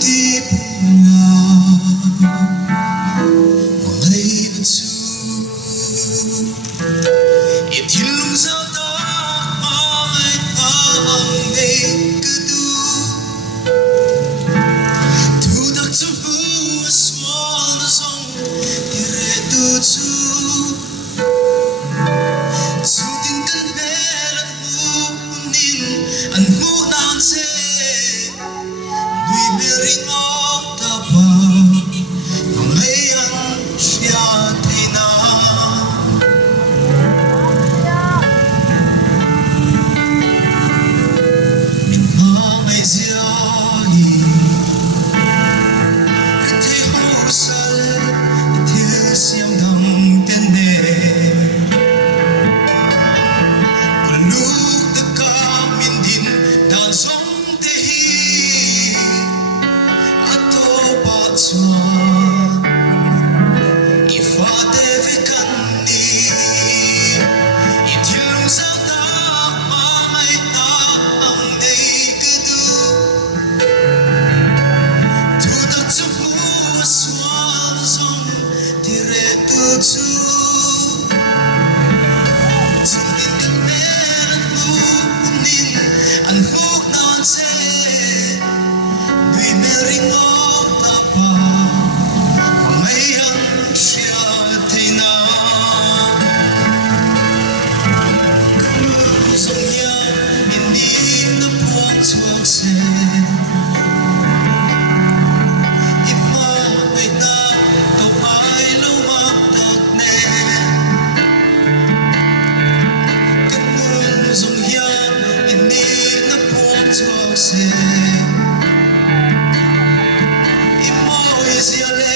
di pula Ngay na tu Itilong sa takmay Ang ngay kadu Tudak sa buwas Wal na song Direto tu Sutin kan belan mo Unin An mo nang se Nui bering ok tapa Ngayon siya tina Minamay siyahi Iti husal Iti siyam dang tende Paluk da kamin din Dan song tehi Ato batswa Ifadevikan ni Itilong sa takmamay Ang naikadu Tudak sa buwas Walazong direto tu Sulit kan meron mukunin Ang huk na onse Nui mering ok tapa Ngayon siya tina Kalusong niya Hindi na buwag suwagse Imamay na Taway lumagdag ne Kalusong niya Hindi na buwag suwagse Imoy siya le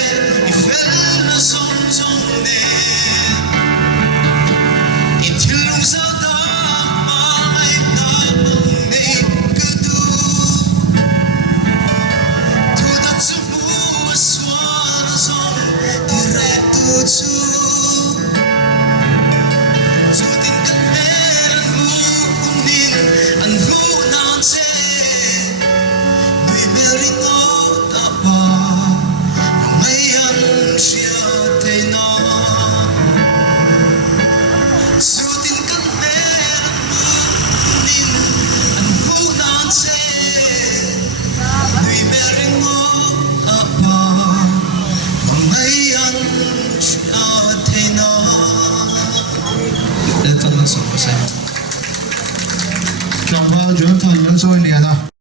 Ifel na song ne Itilong sa takmamay Ang naikadu Tudak sa buwas Walazong direto tu Sutin kan meron mukunin Ang hunang se Nui mering ok tapa Ngayon siya tina Sutin kan meron mukunin Ang hunang se Nui mering ok tapa Ngayon siya tina Jonathan 人做年了。